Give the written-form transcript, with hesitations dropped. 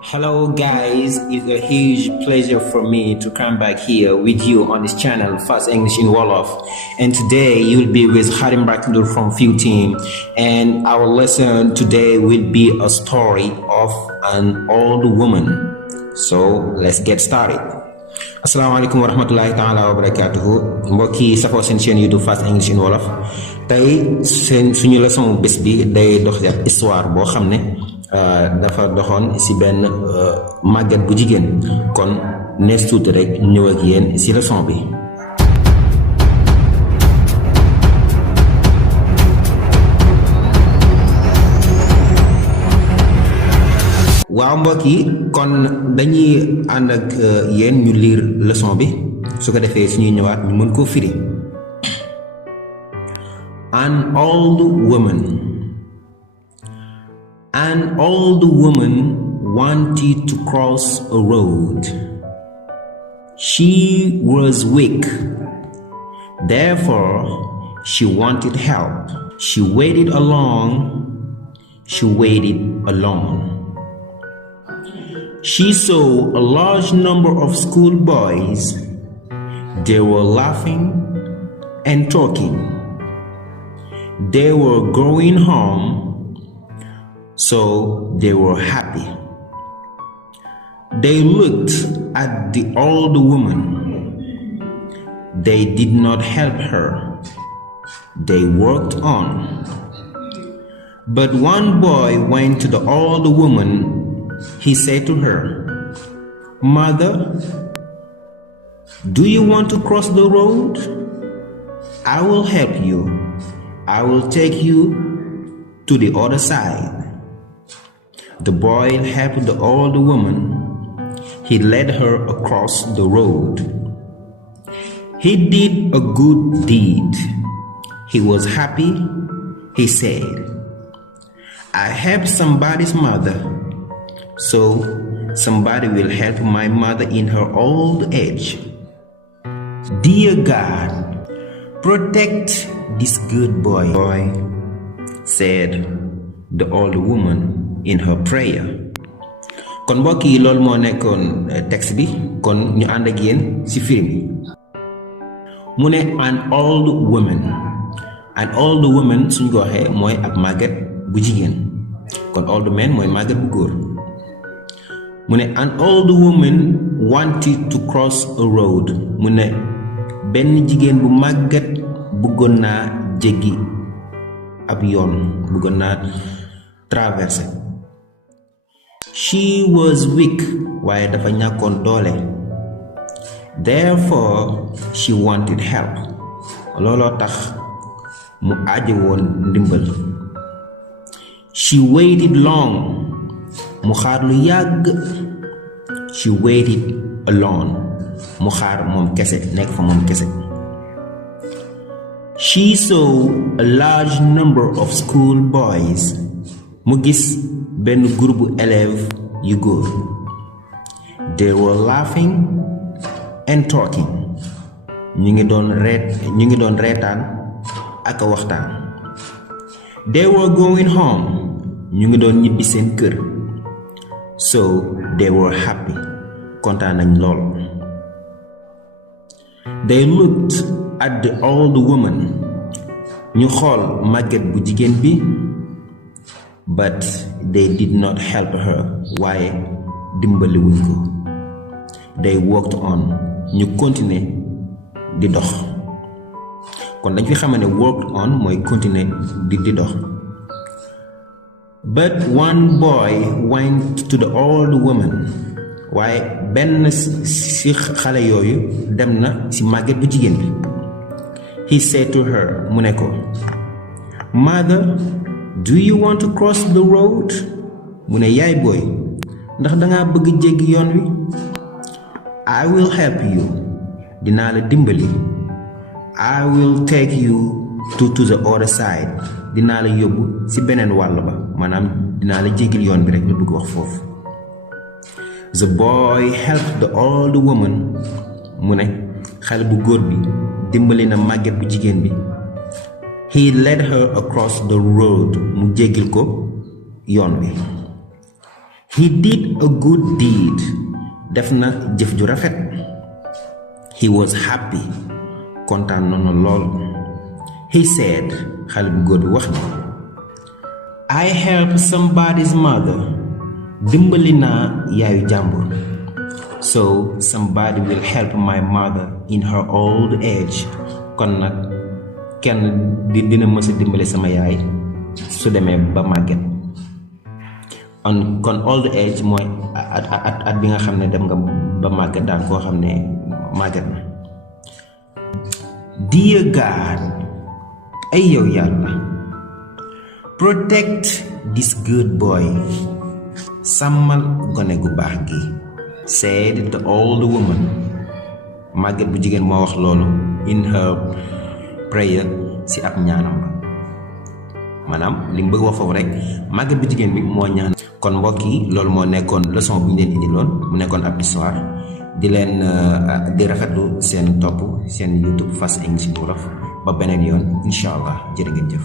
Hello guys, it's a huge pleasure for me to come back here with you on this channel, Fast English in Wolof. And today you'll be with Harim Baknur from Few Team, and our lesson today will be a story of an old woman. So let's get started. Assalamualaikum warahmatullahi ta'ala wabarakatuh. Mbokki safoo seen chaîne YouTube Fast English in Wolof. Tey suñu leçon bés bi day dox ab histoire boo xam ne dafa doxoon ci benn màgget bu jigéen. Kon nees tuuti rek ñëw ak yéen ci leçon bi. waaw mbokk yi kon dañuy ànd ak yéen ñu lire leçon bi su ko defee suñuy ñëwaat ñu mën koo firi. An old woman wanted to cross a road. She was weak, therefore she wanted help. She waited alone. She saw a large number of schoolboys. They were laughing and talking. They were going home, so they were happy. They looked at the old woman. They did not help her. They walked on. But one boy went to the old woman. He said to her, "Mother, do you want to cross the road? I will help you. I will take you to the other side." The boy helped the old woman. He led her across the road. He did a good deed. He was happy. He said, "I helped somebody's mother, so somebody will help my mother in her old age. Dear God, protect this good boy," said the old woman in her prayer. Kon mbokk yi loolu moo nekkoon texte bi, kon ñu ànd ak yéen ci film bi. Mu ne an old woman suñ ko waxee mooy ab màgget bu jigéen, kon old man mooy màgget bu góor. Mu ne an old woman wanted to cross a road. Mu ne benn jigéen bu màgget bëggoon naa jéggi ab yoon, bëggoon naa traversé. She was weak, waaye dafa ñàkkoon doole. Therefore she wanted help. Looloo tax mu aaje woon ndimbal. She waited long. Mu xaar lu yàgg. She waited alone. Mu xaar moom kese, nekk fa moom kese. She saw a large number of school boys. Mu gis benn groupe élèves yu góor. They were laughing and talking. ñu ngi doon reetaan ak waxtaan. They were going home. ñu ngi doon ñibbi seen kër. So they were happy. Kontaan nañ lool. They looked at the old woman. ñu xool màgget bu jigéen bi. But they did not help her. waaye dimbali wuñ ko. They walked on. ñu continuer di dox. kon dañ fi xamane walked on mooy continuer di dox. But one boy went to the old woman. waaye benn ci xale yooyu dem na ci màgget bu jigéen bi. He said to her, mu ne ko, "Mother, do you want to cross the road?" mu ne yaay booy, ndax dangaa bëgg jéggi yoon wi? I will help you. dinaa la dimbali. I will take you to the other side. dinaa la yóbbu ci beneen wàll ba, maanaam dinaa la jéggil yoon bi rek la bëgg wax foofu. The boy helped the old woman. mu ne xale bu góor bi dimbali na màgget bu jigéen bi. He led her across the road. mu jéggil ko yoon wi. He did a good deed. Def na jëf ju rafet. He was happy. Kontaan na lool. He said, xale bu góor bi wax na, I helped somebody's mother. Dimbali naa yaayu jàmbur. So somebody will help my mother in her old age. Kon nag kenn dina mës a dimbali sama yaay su demee ba màgget. kon old age mooy at bi nga xam ne dem nga ba màgget daal koo xam ne màgget na. Dear God, ay yow yàlla, protect this good boy. Sàmmal gone gu baax gi. Said the old woman. Màgget bu jigéen moo wax loolu in her prayer si ab ñaanam ba. maanaam li mu bëgg wax foofu rek màgget bu jigéen bi moo ñaan. kon mbokk yi loolu moo nekkoon leçon bu ñu leen indiloon mu nekkoon ab histoire di leen di rafetlu seen topp seen YouTube Fast English Wolof ba beneen yoon incha allah jërë ngeen jëf.